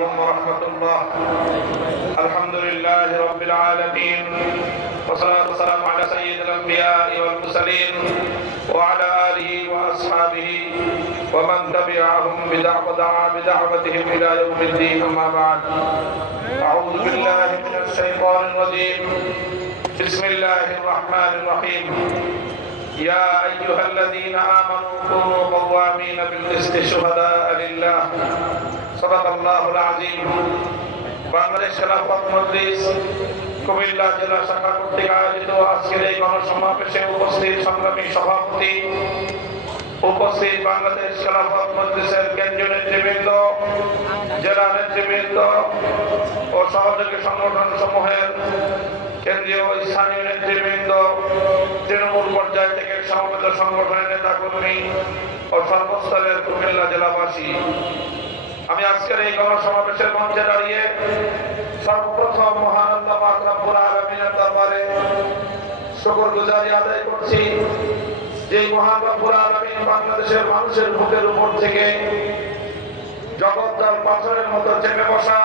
عليكم ورحمة الله. الحمد لله رب العالمين، والصلاة والسلام على سيد الأنبياء والمرسلين وعلى آله وأصحابه ومن تبعهم بدعوتهم إلى يوم الدين. أما بعد، أعوذ بالله من الشيطان الرجيم. بسم الله الرحمن الرحيم. يا أيها الذين آمنوا كونوا قوامين بالقسط شهداء لله. صدق الله العظيم. বাংলাদেশ খেলাফত মজলিস কুমিল্লা জেলা শাখা কর্তৃক আয়োজিত আজকের এই গণসমাবেশে উপস্থিত সংগ্রামী সভাপতি, উপস্থিত বাংলাদেশ খেলাফত মজলিসের কেন্দ্রীয় নেতৃবৃন্দ, জেলা নেতৃবৃন্দ ও সহযোগী সংগঠন সমূহের কেন্দ্রীয় ও স্থানীয় নেতৃবৃন্দ, তৃণমূল পর্যায় থেকে সমবেত সংগঠনের নেতা কর্মী ও সর্বস্তরের কুমিল্লা জেলাবাসী, আমি আজকের এই গণসমাবেশের মঞ্চে দাঁড়িয়ে সর্বপ্রথম মহান আল্লাহ পাক রব্বুল আলামিনের দরবারে শুকরগুজারি আদায় করছি, যে মহান রব্বুল আলামিন বাংলাদেশের মানুষের বুকের উপর থেকে জগদ্দল পাথরের মতো চেপে বসা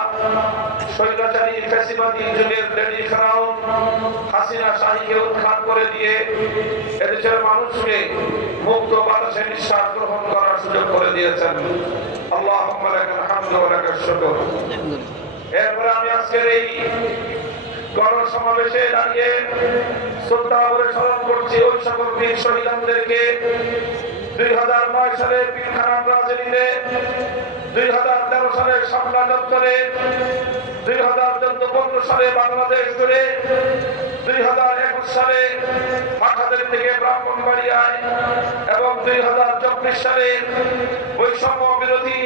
স্বৈরাচারী ফ্যাসিবাদী যুগের লেডি ফেরাউন হাসিনা শাহীকে উৎখাত করে দিয়ে এদেশের মানুষকে মুক্ত বাতাসে নিঃশ্বাস গ্রহণ করার সুযোগ করে দিয়েছেন। আল্লাহুম্মা লাকাল হামদু ওয়া লাকাশ শুকর। এরপরে আমি আজকের এই গণসমাবেশে দাঁড়িয়ে শ্রদ্ধা ভরে স্মরণ করছি ওই সকল বীর শহীদদেরকে 2009 সালে পিলখানা ট্রাজেডিতে, 2013 সালে শাপলা চত্বরে, 2014 সালে বাংলাদেশ জুড়ে, 2021 সালে হাটহাজারী থেকে ব্রাহ্মণবাড়িয়ায় এবং 2024 সালে বৈষম্য বিরোধী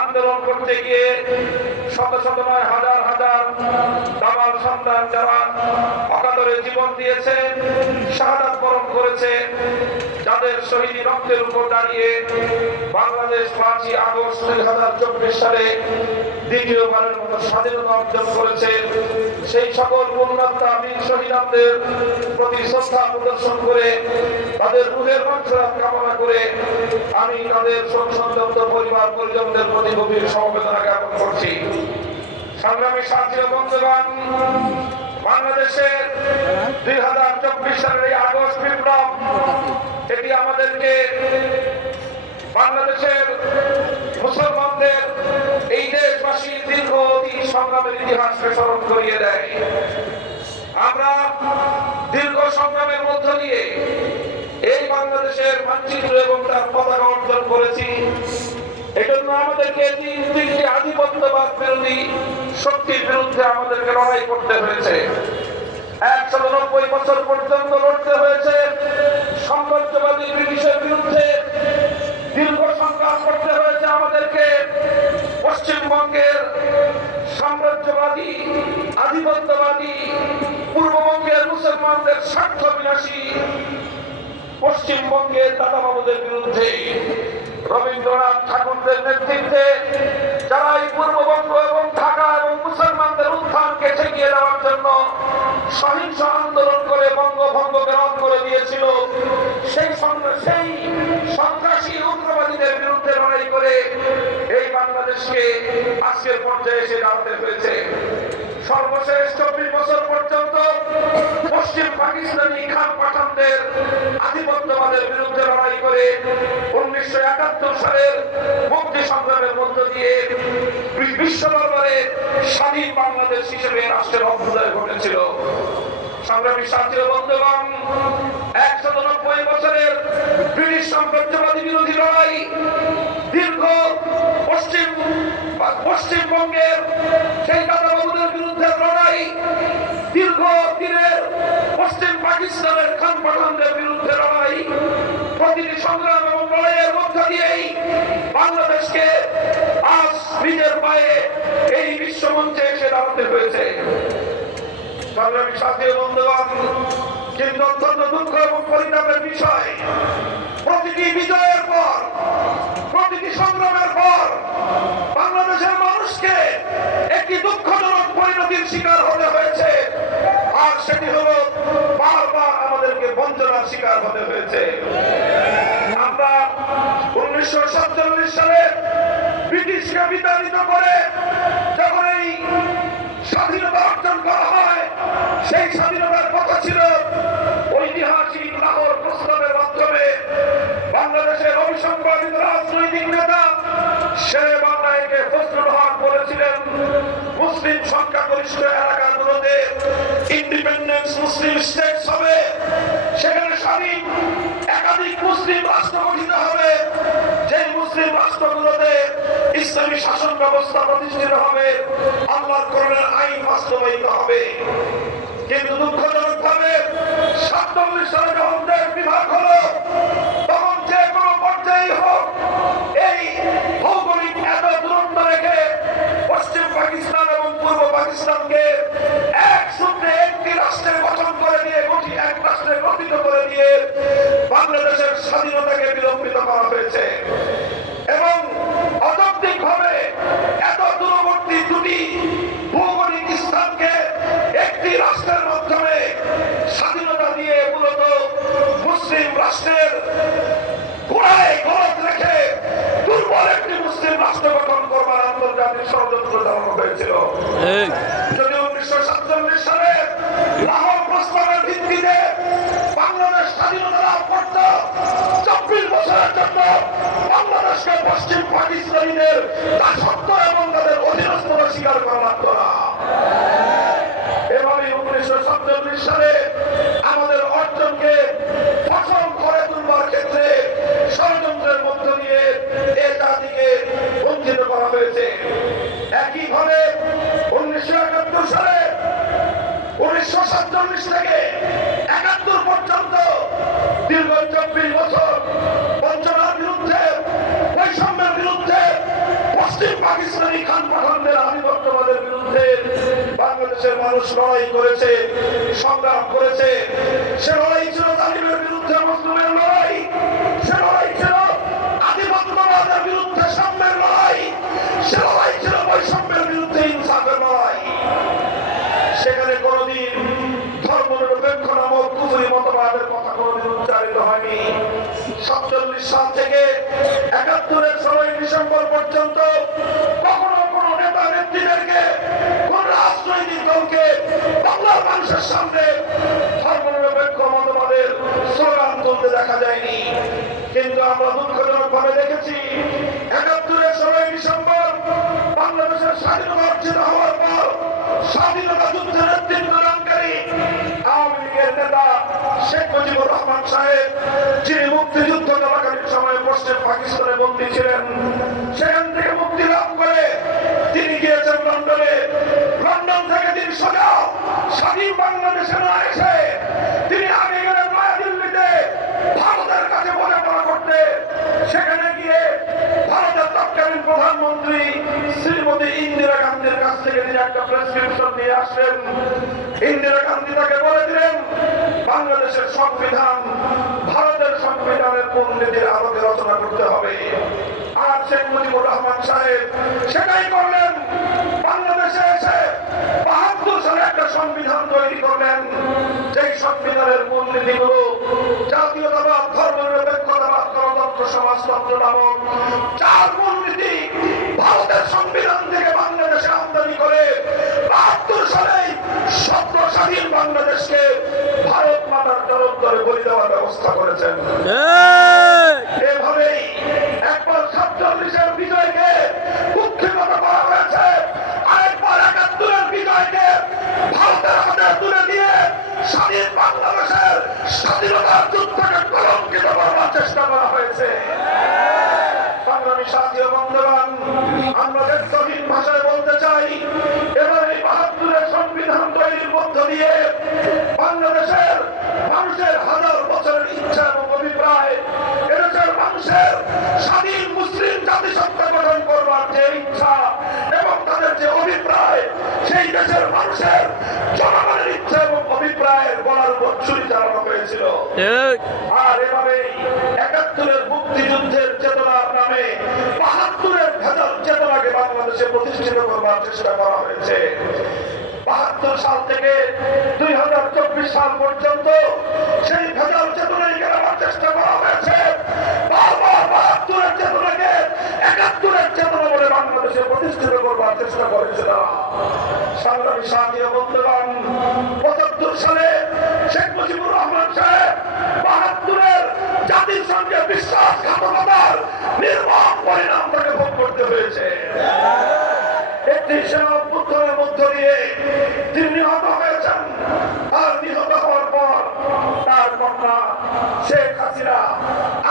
আন্দোলন করতে গিয়ে শত শত নয় হাজার হাজার দামাল সন্তান যারা অকাতরে জীবন দিয়েছে, শাহাদাত বরণ করেছে, যাদের শহীদ রক্তের উপর দাঁড়িয়ে বাংলাদেশ 5ই আগস্ট 2024 সালে দ্বিতীয়বারের মতো স্বাধীনতা অর্জন করেছে, সেই সকল পুণ্যাত্মা বীর শহীদদের প্রতি শ্রদ্ধা প্রদর্শন করে তাদের রূহের মাগফিরাত কামনা করে আমি তাদের শোক সন্তপ্ত পরিবার পরিজনদের প্রতি গভীর সমবেদনা জ্ঞাপন করছি। সংগ্রামী সাথী ও বন্ধুগণ, বাংলাদেশের 2024 সালের এই আগস্ট বিপ্লব, এটি আমাদেরকে বাংলাদেশের মুসলমানদের এই দেশবাসীর দীর্ঘদিন সংগ্রামের ইতিহাসকে স্মরণ করিয়ে দেয়। আমরা দীর্ঘ সংগ্রামের মধ্য দিয়ে এই বাংলাদেশের মানচিত্র এবং তার পতাকা অর্জন করেছি। এজন্য আমাদেরকে তিনটি আধিপত্যবাদ বিরোধী শক্তির বিরুদ্ধে আমাদেরকে লড়াই করতে হয়েছে। 190 বছর পর্যন্ত লড়তে হয়েছে সাম্রাজ্যবাদী ব্রিটিশের বিরুদ্ধে। দীর্ঘ সংগ্রাম করতে হয়েছে আমাদেরকে পশ্চিমবঙ্গের সাম্রাজ্যবাদী আধিপত্যবাদী পূর্ববঙ্গের মুসলমানদের স্বার্থ বিনাশী পশ্চিমবঙ্গের দাদাবাবুদের বিরুদ্ধে। রবীন্দ্রনাথ ঠাকুরদের নেতৃত্বে যারা এই পূর্ববঙ্গ এবং ঢাকা এবং মুসলমানদের উত্থানকে ঠেকিয়ে দেওয়ার জন্য সহিংস আন্দোলন করে বঙ্গভঙ্গকে রদ করে দিয়েছিল, সেই সন্ত্রাসী উগ্রবাদীদের বিরুদ্ধে লড়াই করে এই বাংলাদেশকে আজকের পর্যায়ে এসে দাঁড়াতে হয়েছে। সর্বশেষ 24 বছর পর্যন্ত পশ্চিম পাকিস্তানি খান পাঠানদের আধিপত্যবাদের বিরুদ্ধে লড়াই করে 1971 সালের মুক্তি সংগ্রামের মধ্য দিয়ে বিশ্ব দরবারে স্বাধীন বাংলাদেশ হিসেবে রাষ্ট্রের অভ্যুদয় ঘটেছিল। সংগ্রামী সাথী ও বন্ধুগণ, 190 বছরের ব্রিটিশ সাম্রাজ্যবাদী বিরোধী লড়াই, দীর্ঘ পশ্চিমবঙ্গের সেই দাদাবাবুদের বিরুদ্ধে লড়াই, দীর্ঘ দিনের পশ্চিম পাকিস্তানের খান পাঠানদের বিরুদ্ধে লড়াই, প্রতিটি সংগ্রাম এবং লড়াইয়ের মধ্য দিয়েই বাংলাদেশকে আজ নিজের পায়ে এই বিশ্বমঞ্চে এসে দাঁড়াতে হয়েছে। সংগ্রামী সাথী ও বন্ধুগণ, কিন্তু অত্যন্ত দুঃখ এবং পরিতাপের বিষয়, প্রতিটি বিজয়ের পর, প্রতিটি সংগ্রামের পর বাংলাদেশের মানুষকে একটি দুঃখজনক পরিণতির শিকার হতে হয়েছে, আর সেটি হলো বারবার আমাদেরকে বঞ্চনার শিকার হতে হয়েছে। আমরা 1947 সালে ব্রিটিশ ব্রিটিশকে বিতাড়িত করে যখন এই স্বাধীনতা অর্জন করা হয়, সেই স্বাধীনতার কথা ছিল ঐতিহাসিক লাহোর প্রস্তাবের মাধ্যমে বাংলাদেশের অবিসংবাদিত রাজনৈতিক নেতা শেরে বাংলাকে ফজলুল হক বলেছিলেন, মুসলিম সংখ্যাগরিষ্ঠ এলাকাগুলোতে ইন্ডিপেন্ডেন্স মুসলিম স্টেটস হবে, সেখানে স্বাধীন একাধিক মুসলিম রাষ্ট্র গঠিত হবে, যে মুসলিম রাষ্ট্রগুলোতে ইসলামী শাসন ব্যবস্থা প্রতিষ্ঠিত হবে, আল্লাহর কোরআনের আইন বাস্তবায়িত হবে। কিন্তু দুঃখজনক ভাবে 47 সালে যখন দেশ বিভাগ হলো, তখন যে কোনো পর্যায়ে হোক এই ভৌগোলিক এত দূরত্ব রেখে পশ্চিম পাকিস্তান এবং পূর্ব পাকিস্তানকে এক সূত্রে একটি রাষ্ট্রের গঠন করে দিয়ে এক রাষ্ট্রে গঠিত করে দিয়ে বাংলাদেশের স্বাধীনতাকে বিলম্বিত করা হয়েছে এবং অযৌক্তিক ভাবে এত দূরবর্তী দুটি ভৌগোলিক স্থানকে একটি রাষ্ট্রের মাধ্যমে স্বাধীনতা দিয়ে মূলত মুসলিম রাষ্ট্রের গোড়ায় গলদ রেখে দুর্বল একটি মুসলিম রাষ্ট্র গঠন করবার আন্তর্জাতিক ষড়যন্ত্র চালানো হয়েছিল। যদি 1947 সালে লাহোর প্রস্তাবের ভিত্তিতে বাংলাদেশ স্বাধীনতা লাভ করত, 24 বছরের জন্য বাংলাদেশকে পশ্চিম পাকিস্তানিদের দাসত্ব এবং তাদের অধীনস্থতা স্বীকার করা লাগত না। এভাবে 1947 সালে আমাদের অর্জনকে ফসল করে তুলবার ক্ষেত্রে ষড়যন্ত্রের মধ্য দিয়ে এ জাতিকে বঞ্চিত করা হয়েছে। একইভাবে 1971 সালে 1947 থেকে 71 পর্যন্ত দীর্ঘ 24 বছর বঞ্চনার বিরুদ্ধে, বৈষম্যের বিরুদ্ধে, পশ্চিম পাকিস্তানি খান পাঠানদের আধিপত্যবাদের বিরুদ্ধে বাংলাদেশের মানুষ লড়াই করেছে, সংগ্রাম করেছে। সে লড়াই ছিল জালিমের বিরুদ্ধে মজলুমের লড়াই, সে লড়াই ছিল আধিপত্যবাদের বিরুদ্ধে সাম্যের লড়াই, সে লড়াই ছিল বৈষম্যের বিরুদ্ধে ইনসাফের লড়াই। সেখানে কোনদিন ধর্মনিরপেক্ষ নামক কুফরি মতবাদের কথা কোনদিন উচ্চারিত হয়নি। 47 সাল থেকে 71-এর 16 ডিসেম্বর পর্যন্ত কখনো কোন নেতা নেত্রীদেরকে, কোন রাজনৈতিক দলকে বাংলার মানুষের সামনে ধর্মনিরপেক্ষ মতবাদের স্লোগান তুলতে দেখা যায়নি। কিন্তু আমরা দুঃখজনক ভাবে দেখেছি 71-এর 16 ডিসেম্বর বাংলাদেশের স্বাধীনতা অর্জিত হওয়ার পর স্বাধীনতা যুদ্ধের নেতৃত্ব দানকারী আওয়ামী লীগের নেতা শেখ মুজিবুর রহমান সাহেব, যিনি মুক্তিযুদ্ধ চলাকালীন সময়ে পশ্চিম পাকিস্তানে বন্দী ছিলেন, সেখান থেকে মুক্তি লাভ করে তিনি গিয়েছেন লন্ডনে। লন্ডন থেকে তিনি সোজা স্বাধীন বাংলাদেশে না এসে তিনি আগে গেলেন নয়াদিল্লিতে ভারতের কাছে বোঝাপড়া করতে। সেখানে গিয়ে ভারতের তৎকালীন প্রধানমন্ত্রী শ্রীমতী ইন্দিরা গান্ধীর কাছ থেকে তিনি একটা প্রেসক্রিপশন নিয়ে আসলেন। ইন্দিরা গান্ধী তাকে বলে দিলেন বাংলাদেশের সংবিধান ভারতের সংবিধানের মূলনীতির আলোকে রচনা করতে হবে। আর শেখ মুজিবুর রহমান সাহেব সেটাই করলেন। বাংলাদেশে এসে 72 সালে একটা সংবিধান তৈরি করলেন, যেই সংবিধানের মূলনীতিগুলো জাতীয়তাবাদ, ধর্মনিরপেক্ষতাবাদ, গণতন্ত্র, সমাজতন্ত্র নামক 4 মূলনীতি ভারতের সংবিধান থেকে বাংলাদেশে আমদানি করে 72 সালে সদ্য স্বাধীন বাংলাদেশকে ভারত মাতার চরণতলে বলি দেওয়ার ব্যবস্থা করেছেন। এভাবেই একবার 47-এর বিজয়কে কুক্ষিগত করা হয়েছে, আরেকবার 71-এর বিজয়কে ভারতের হাতে তুলে দিয়ে স্বাধীন বাংলাদেশের স্বাধীনতার যুদ্ধকে কলঙ্কিত করার চেষ্টা করা হয়েছে। সংগ্রামী সাথী ও বন্ধুগণ, আমরা ব্যক্তহীন ভাষায় বলতে চাই, এবার এই 72-এর সংবিধান তৈরির মধ্য দিয়ে বাংলাদেশের মানুষের হাজার বছরের ইচ্ছা এবং অভিপ্রায়, এদেশের মানুষের স্বাধীন মুসলিম জাতিসত্তা গঠন করবার যে ইচ্ছা এবং তাদের যে অভিপ্রায়, সেই দেশের মানুষের জনগণের ইচ্ছা এবং অভিপ্রায়ের বলার উপর ছুরি চালানো হয়েছিল। আর এভাবে 71-এর মুক্তিযুদ্ধের চেতনার নামে 72-এর ভেতর চেতনাকে বাংলাদেশে প্রতিষ্ঠিত করবার চেষ্টা করা হয়েছে। 72 সাল থেকে 2024 সাল পর্যন্ত সেই ভেজাল চেতনায় গেলার চেষ্টা করা হয়েছে। বারবার 72-এর চেতনাকে 71-এর চেতনা বলে বাংলাদেশে প্রতিষ্ঠিত করবার চেষ্টা করেছে তারা। সংগ্রামী সাথী ও বন্ধুগণ, ৭৫ সালে শেখ মুজিবুর রহমান সাহেব ৭২-এর জাতির সঙ্গে বিশ্বাসঘাতকতার নির্মম পরিণাম তাকে ভোগ করতে হয়েছে। একটি সেনা অভ্যুত্থানের মধ্য দিয়ে তিনি নিহত হয়েছেন। আর নিহত হওয়ার পর তার কন্যা শেখ হাসিনা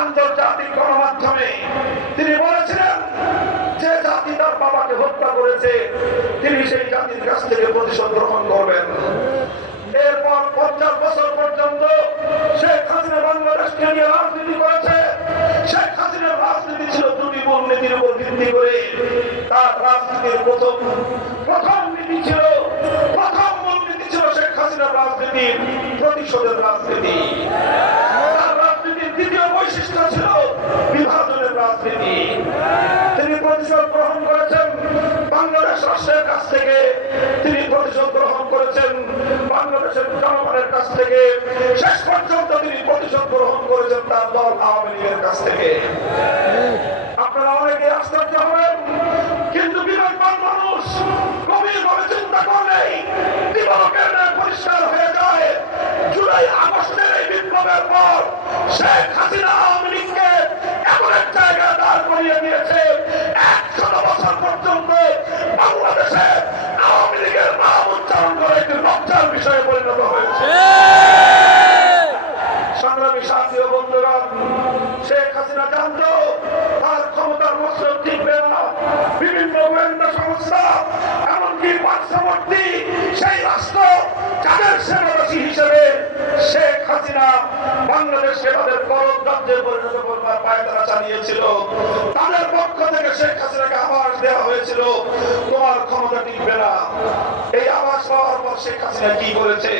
আন্তর্জাতিক গণমাধ্যমে তিনি বলেছিলেন যে জাতি তার বাবাকে হত্যা করেছে তিনি সেই জাতির কাছ থেকে প্রতিশোধ গ্রহণ করবেন। এরপর ৫০ বছর পর্যন্ত শেখ হাসিনা বাংলাদেশকে নিয়ে রাজনীতি করেছে। শেখ হাসিনার রাজনীতি ছিল দুটি মূলনীতির উপর ভিত্তি করে। তার রাজনীতির প্রথম নীতি ছিল, প্রথম মূলনীতি ছিল শেখ হাসিনার রাজনীতির প্রতিশোধের রাজনীতি। তার রাজনীতির দ্বিতীয় বৈশিষ্ট্য ছিল বিভাজনের রাজনীতি। তিনি প্রতিশোধ গ্রহণ করেছেন বাংলাদেশ রাষ্ট্রের কাছ থেকে, তিনি প্রতিশোধ গ্রহণ করেছেন বাংলাদেশের জনগণের কাছ থেকে, শেষ পর্যন্ত তিনি প্রতিশোধ গ্রহণ করেছেন তার দল আওয়ামী লীগের কাছ থেকে। আপনারা অনেকে আশ্চর্য হবেন, কিন্তু বিবেকবান মানুষ গভীরভাবে চিন্তা করলেই দিবালোকের ন্যায় পরিষ্কার হয়ে যায়। জুলাই আগস্টের এই বিপ্লবের পর শেখ হাসিনা আওয়ামী লীগকে এমন এক জায়গায় দাঁড় করিয়ে দিয়েছে, ১০০ বছর পর্যন্ত বাংলাদেশে আওয়ামী লীগের নাম উচ্চারণ করে একটি লজ্জার বিষয়ে পরিণত হয়েছে। সংগ্রামী সাথী ও বন্ধুগণ, শেখ হাসিনা জানত তার ক্ষমতার মসনদ টিকবে না। বিভিন্ন গোয়েন্দা সংস্থা, এমনকি পার্শ্ববর্তী সেই রাষ্ট্র যাদের সেনাবাসী হিসেবে শেখ হাসিনা বাংলাদেশকে তাদের করদ রাজ্যে পরিণত করবার পায়তারা চালিয়েছিল, তাদের পক্ষ থেকে শেখ হাসিনাকে আভাস দেওয়া হয়েছিল তোমার ক্ষমতা টিকবে না। এই আভাস পাওয়ার পর শেখ হাসিনা কি করেছে?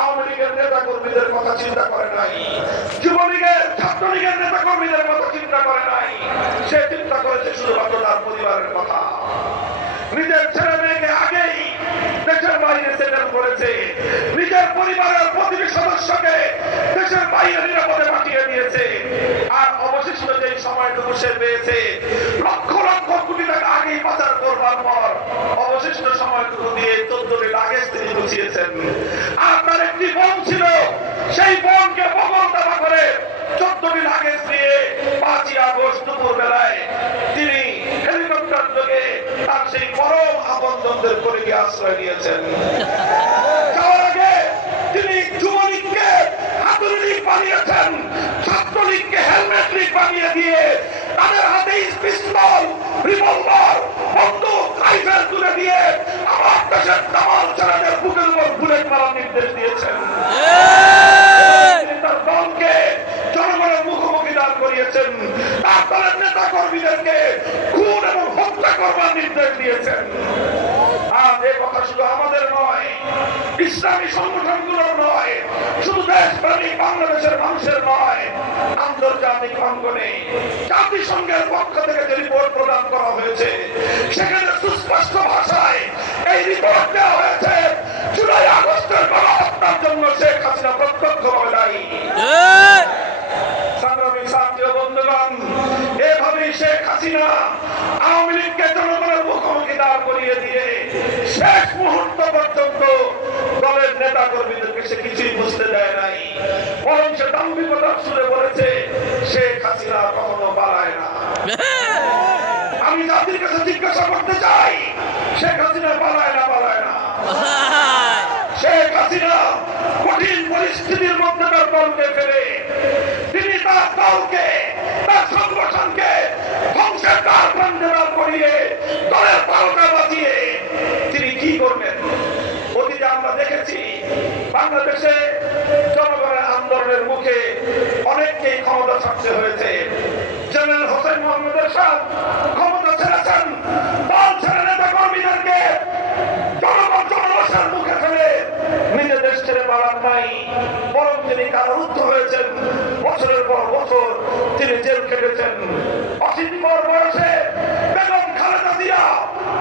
আওয়ামী লীগের নেতা কর্মীদের কথা চিন্তা করে নাই, যুবলীগের ছাত্রলীগের নেতা কর্মীদের কথা চিন্তা করে নাই, সে চিন্তা করেছে শুধুমাত্র তার পরিবারের কথা। নিজের ছেলে মেয়েকে আগেই দেশের বাইরে সেটেল করেছে, নিজের পরিবারের প্রতিটি সদস্যকে দেশের বাইরে নিরাপদে পাঠিয়ে দিয়েছে। আর অবশিষ্ট যে সময়টুকু সে পেয়েছে, লক্ষ লক্ষ কোটি টাকা আগেই পাচার করবার পর অবশিষ্ট সময়টুকু দিয়ে 14টি লাগেজ তিনি গুছিয়েছেন। আর তার একটি বোন ছিল, সেই বোনকে বগল দাবা করে 14টি লাগেজ দিয়ে 5ই আগস্ট দুপুর বেলায় তিনি হেলিকপ্টার যোগে তার সেই পরম আপনজনদের করে গিয়ে আশ্রয় নিয়েছেন। যাওয়ার আগে তিনি যুবলীগকে হাতুড়ি লীগ বানিয়েছেন, ছাত্রলীগকে হেলমেট লীগ বানিয়ে দিয়ে তাদের হাতে পিস্তল, রিভলভার, বন্দুক, রাইফেল তুলে দিয়ে আমার দেশের তামাম ছেলেদের বুকের উপর বুলেট মারার নির্দেশ দিয়েছেন। তার দলকে জনগণের মুখোমুখি দাঁড় করিয়েছেন, তার দলের নেতা কর্মীদেরকে খুন এবং হত্যা করবার নির্দেশ দিয়েছেন। আর এই কথা শুধু আমাদের নয়, ইসলামী সংগঠনগুলোর নয়, শুধু দেশপ্রেমী বাংলাদেশের মানুষের নয়, আন্তর্জাতিক অঙ্গনে জাতিসংঘের পক্ষ থেকে যে রিপোর্ট প্রদান করা হয়েছে, সেখানে সুস্পষ্ট ভাষায় এই রিপোর্ট দেওয়া হয়েছে জুলাই আগস্টের গণহত্যার জন্য শেখ হাসিনা প্রত্যক্ষভাবে দায়ী। সংগ্রামী সাথী ও বন্ধুগণ, এভাবেই শেখ হাসিনা আওয়ামী লীগকে জনগণের মুখোমুখি দাঁড় করিয়ে দিয়ে শেষ মুহূর্ত পর্যন্ত দলের নেতা কর্মীদেরকে সে কিছুই বুঝতে দেয় নাই, বরং সে দাম্ভিকতার সুরে বলেছে শেখ হাসিনা কখনো পালায় না। আমি জাতির কাছে জিজ্ঞাসা করতে চাই, শেখ হাসিনা পালায় না? শেখ হাসিনা কঠিন পরিস্থিতির মধ্যে তার দলকে ফেলে তিনি তার দলকে, তার সংগঠনকে ধ্বংসের দ্বার প্রান্তে দাঁড় করিয়ে দলের পালকা বাজিয়ে তিনি কি করবেন? অতীতে আমরা দেখেছি বাংলাদেশে জনগণের আন্দোলনের মুখে অনেককেই ক্ষমতা ছাড়তে হয়েছে। জেনারেল হোসেন মোহাম্মদ এরশাদ ক্ষমতা ছেড়েছেন, দল ছেড়ে নেতা কর্মীদেরকে জনগণের মুখে ফেলে নিজের দেশ ছেড়ে পালান নাই, বরং তিনি কারারুদ্ধ হয়েছেন। বছরের পর বছর তিনি জেল খেটেছেন। অসীমর বয়সে বেগম খালেদা জিয়া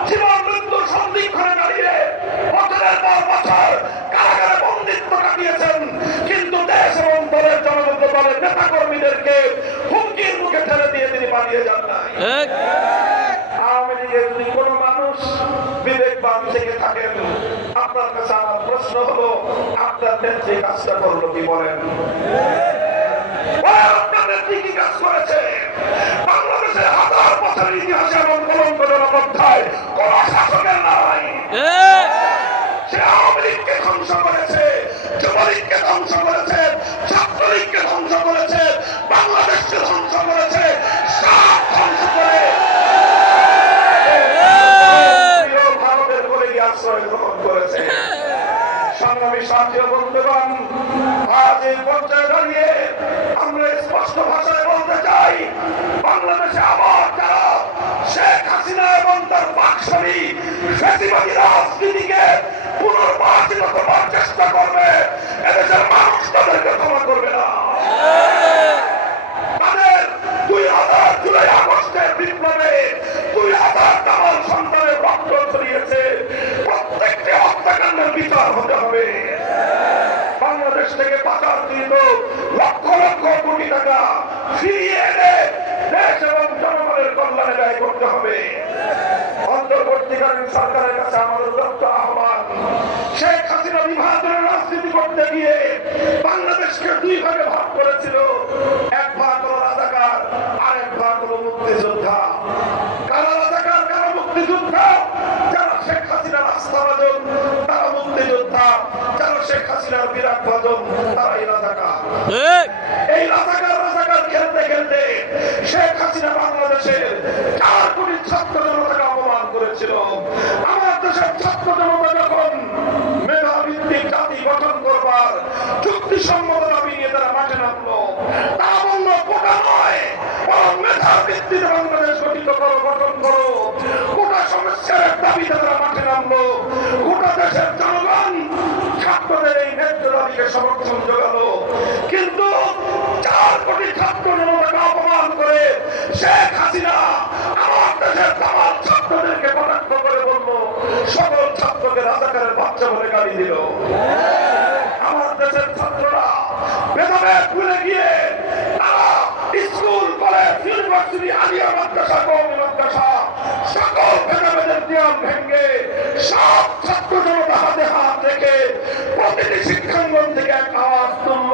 জীবন মৃত্যুর সন্ধিক্ষণে দাঁড়িয়ে বছরের পর বছর কারাগারে বন্দিত্ব কাটিয়েছেন, কিন্তু দেশ এবং দলের জনগণ দলের নেতা কর্মীদেরকে হুমকির মুখে ঠেলে দিয়ে তিনি পালিয়ে যান নাই। আওয়ামী নৌজওয়ান থেকে থাকেন, আপনার কাছে আমার প্রশ্ন হলো, আপনার নেত্রী কাজটা করলো কি বলেন? আপনার নেত্রী কি কাজ করেছে? বাংলাদেশের হাজার বছরের ইতিহাসে এমন কলঙ্কজনক অধ্যায় কোন শাসকের নাই। সে আওয়ামী লীগকে ধ্বংস করেছে, যুবলীগকে ধ্বংস করেছে, ছাত্রলীগকে ধ্বংস করেছে, বাংলাদেশকে ধ্বংস করেছে, সব ধ্বংস করে ভারতের বলে আশ্রয় গ্রহণ করেছে। সংগ্রামী সাথী ও বন্ধুগণ, আজ এই পর্যায়ে দাঁড়িয়ে আমরা স্পষ্ট ভাষায় বলতে চাই, বাংলাদেশে আবার যারা শেখ হাসিনা এবং তার বাকশালী ফ্যাসিবাদী রাজনীতিকে পুনর্বাসিত করার চেষ্টা করবে, এদেশের মানুষ তাদেরকে ক্ষমা করবে না। তাদের 2000 জুলাই আগস্টের বিপ্লবে 2000 কামাল সন্তানের রক্ত ছড়িয়েছে, প্রত্যেকটি হত্যাকাণ্ডের বিচার হতে হবে। বাংলাদেশ থেকে পাচারকৃত লক্ষ লক্ষ কোটি টাকা ফিরিয়ে এনে দেশ এবং জনগণের কল্যাণে ব্যয় করতে হবে। অন্তর্বর্তীকালীন সরকারের কাছে আমাদের দত্ত আহ্বান, শেখ হাসিনা বিভাজনের রাজনীতি করতে গিয়ে বাংলাদেশকে দুই ভাগে ভাগ করেছিল। এক ভাগ হলো রাজাকার, আরেক ভাগ হলো মুক্তিযোদ্ধা। কারা রাজাকার, কারা মুক্তিযোদ্ধা? যারা শেখ হাসিনার আস্থাভাজন তারা মুক্তিযোদ্ধা, যারা শেখ হাসিনার বিরাট ভাজন তারাই রাজাকার। এই রাজাকার খেলতে খেলতে শেখ হাসিনা বাংলাদেশের 4 কোটি ছাত্র জনতাকে অপমান করেছিল। আমার দেশের ছাত্র জনতা যখন মেধাভিত্তিক জাতি গঠন করবার যুক্তিসম্মত দাবি নিয়ে তারা মাঠে নামলো, তা বলল কোটা নয়, বরং মেধার ভিত্তিতে বাংলাদেশ গঠিত করো, গঠন করো। কোটা সমস্যার এক দাবিতে তারা মাঠে নামলো। গোটা দেশের জনগণ ছাত্রদের এই ন্যায্য দাবিকে সমর্থন জোগালো। কিন্তু 4 কোটি ছাত্র জনতাকে অপমান করে শেখ হাসিনা আমার দেশের তামাম ছাত্রদেরকে কটাক্ষ করে বলল, সকল ছাত্রকে রাজাকারের বাচ্চা বলে গালি দিল। আমার দেশের ছাত্ররা ভেদাভেদ ভুলে গিয়ে তারা স্কুল, কলেজ, ইউনিভার্সিটি, আলিয়া মাদ্রাসা, কওমি মাদ্রাসা সকল ভেদাভেদের দেয়াল ভেঙে সব ছাত্র জনতা হাতে হাত রেখে প্রতিটি শিক্ষাঙ্গন থেকে এক আওয়াজ তুলল,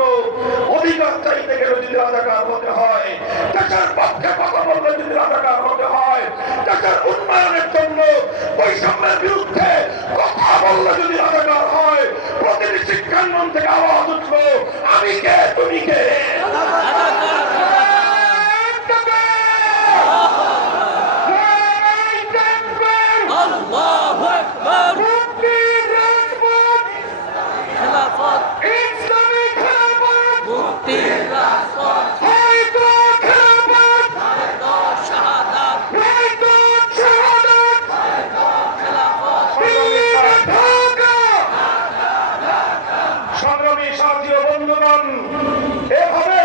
অধিকার চাইতে গেলে যদি রাজাকার হতে হয়, দেশের পক্ষে কথা বললে যদি রাজাকার হতে হয়, দেশের উন্নয়নের জন্য বৈষম্যের বিরুদ্ধে কথা বললে যদি রাজাকার হয়, প্রতিটি শিক্ষাঙ্গন থেকে আওয়াজ উঠলো, আমি কে, তুমি কে? সংগ্রামী সাথী ও বন্ধুগণ, এভাবে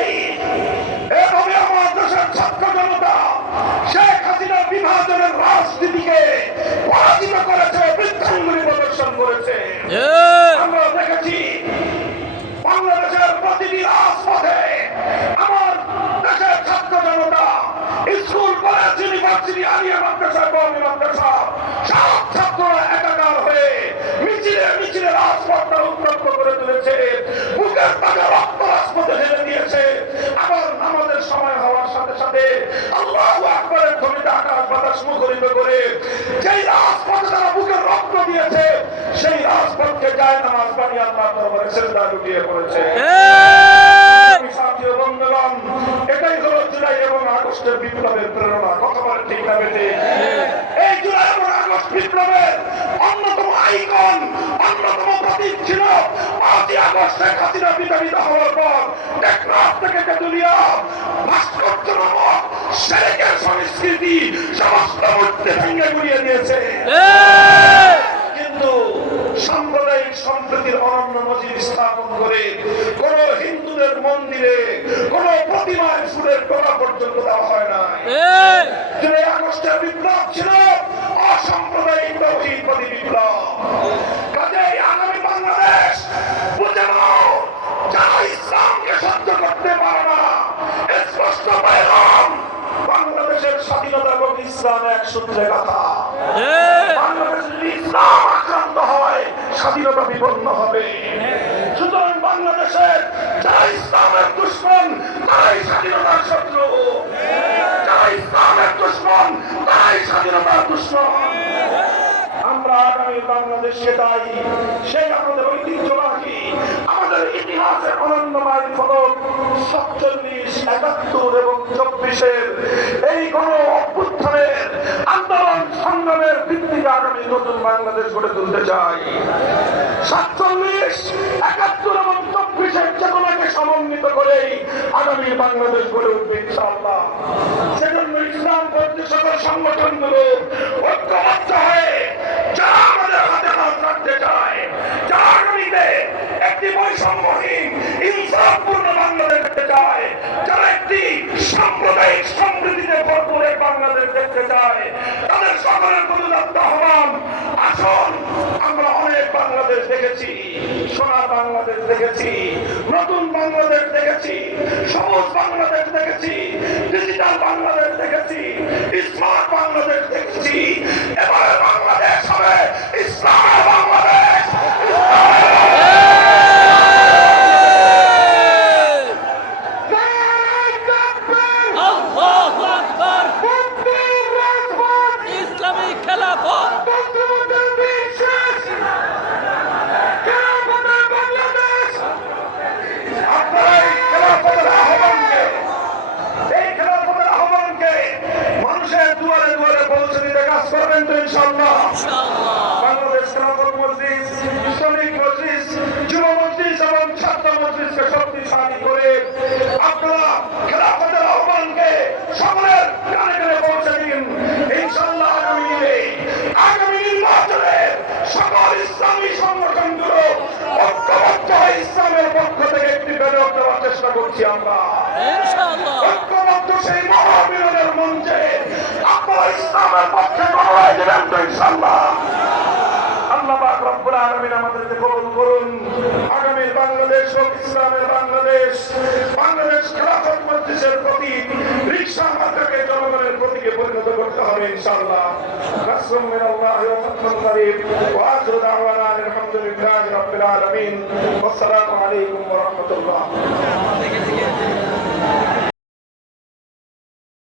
আমার দেশের ছাত্র জনতা শেখ হাসিনার বিভাজনের রাজনীতিকে পরাজিত করেছে, বৃদ্ধাঙ্গুলি প্রদর্শন করেছে। আমরা দেখেছি বাংলাদেশের প্রতিটি রাজপথে আমার দেশের ছাত্র জনতা স্কুল, কলেজ, ইউনিভার্সিটি, আলিয়া মাদ্রাসা, কওমি মাদ্রাসা সব ছাত্ররা একাকার হয়ে মিছিলে মিছিলে রাজপথটা উত্তপ্ত করে তুলেছে, বুকের তাজা রক্ত রাজপথে ঢেলে দিয়েছে। আবার নামাজের সময় হওয়ার সাথে সাথে আল্লাহু আকবারের ধ্বনিতে আকাশ বাতাস মুখরিত করে যেই রাজপথে তারা বুকের রক্ত দিয়েছে, সেই রাজপথকে যায় নামাজ বানিয়ে আল্লাহর দরবারে সিজদা লুটিয়ে পড়েছে। সাথী ও বন্ধুগণ, এটাই হলো জুলাই এবং আগস্টের বিপ্লবের প্রেরণা। কথা বলে ঠিক না বেটে? এই জুলাই এবং আগস্ট বিপ্লবের অন্যতম আইকন, অন্যতম প্রতীক ছিল 5ই আগস্ট শেখ হাসিনা বিতাড়িত হওয়ার পর টেকনাফ থেকে তেতুলিয়া ভাস্কর্য নামক শিরকের সংস্কৃতি সমস্ত মধ্যে ভেঙে গুড়িয়ে দিয়েছে। কিন্তু সাম্প্রদায়িক সম্প্রীতির অনন্য নজির স্থাপন করে কোন হিন্দুদের মন্দিরে কোন প্রতিমায় ফুলের টোকা পর্যন্ত দেওয়া হয় না। জুলাই আগস্টের বিপ্লব ছিল অসাম্প্রদায়িক তৌহিদবাদী বিপ্লব। কাজেই আগামী বাংলাদেশ বুঝে নাও, যারা ইসলামকে সহ্য করতে পারে না, স্পষ্ট পেলাম বাংলাদেশের স্বাধীনতা এবং ইসলাম ইসলাম এক সূত্রে কথা। বাংলাদেশে যদি ইসলাম আক্রান্ত হয় স্বাধীনতা বিপন্ন হবে। সুতরাং বাংলাদেশের যারা ইসলামের দুশমন তারাই স্বাধীনতার শত্রু, যারা ইসলামের দুশমন তারাই স্বাধীনতার দুশমন। আমরা আগামী বাংলাদেশকে তাই সেই আমাদের ঐতিহ্যবাহী আমাদের ইতিহাসের অনন্য মাইল ফলক ৪৭, ৭১ এবং ২৪-এর এই গণ অভ্যুত্থানের আন্দোলন সংগ্রামের ভিত্তিতে আগামী নতুন বাংলাদেশ গড়ে তুলতে চাই। ৪৭, ৭১ এবং ২৪-এর চেতনাকে সমন্বিত করেই আগামী বাংলাদেশ গড়ে উঠবে ইনশাআল্লাহ। সেজন্য ইসলাম পন্থী সকল সংগঠনগুলো ঐক্যবদ্ধ হয়ে যারা আমাদের হাতে হাত রাখতে চায়, যারা আগামীতে একটি বৈষম্যহীন ইনসাফপূর্ণ বাংলাদেশ দেখতে চায়, যারা একটি সাম্প্রদায়িক সমৃদ্ধিতে ভরপুর এক বাংলাদেশ দেখতে চায়, তাদের সকলের প্রতি আহ্বান, আসুন আমরা অনেক বাংলাদেশ দেখেছি, সোনার বাংলাদেশ দেখেছি, নতুন বাংলাদেশ দেখেছি, সবুজ বাংলাদেশ দেখেছি, ডিজিটাল বাংলাদেশ দেখেছি, স্মার্ট বাংলাদেশ দেখেছি। এবারে বাংলাদেশ হবে ইসলামের বাংলাদেশ। বাংলাদেশ খেলাফত মজলিস, শ্রমিক মজলিস, যুব মজলিস এবং ছাত্র মজলিসকে শক্তিশালী করে আপনারা খেলাফতের আহ্বানকে সকলের কানে কানে পৌঁছে দিন। ইনশাআল্লাহ আগামী নির্বাচনে সকল ইসলামী সংগঠনগুলো ঐক্যবদ্ধ হয়ে ইসলামের পক্ষ থেকে একটি ব্যালট দেওয়ার চেষ্টা করছি। আমরা ঐক্যবদ্ধ সেই মহাবিরোধের মঞ্চে আপনারা ইসলামের পক্ষে গণরায় দেবেন তো ইনশাআল্লাহ। আল্লাহ পাক রব্বুল আলামিন আমাদেরকে কবুল করুন। আগামী বাংলাদেশ হোক ইসলামের বাংলাদেশ। বাংলাদেশ খেলাফত মজলিসের প্রতীক, রিকশা মার্কাকে জনগণের প্রতীকে পরিণত করতে হবে ইনশাআল্লাহ। নাসরুম মিনাল্লাহি ওয়া ফাতহুন করিব ওয়া আখিরু দাওয়ানা আলহামদুলিল্লাহি রাব্বিল আলামিন। ওয়াসসালামু আলাইকুম ওয়া রাহমাতুল্লাহ।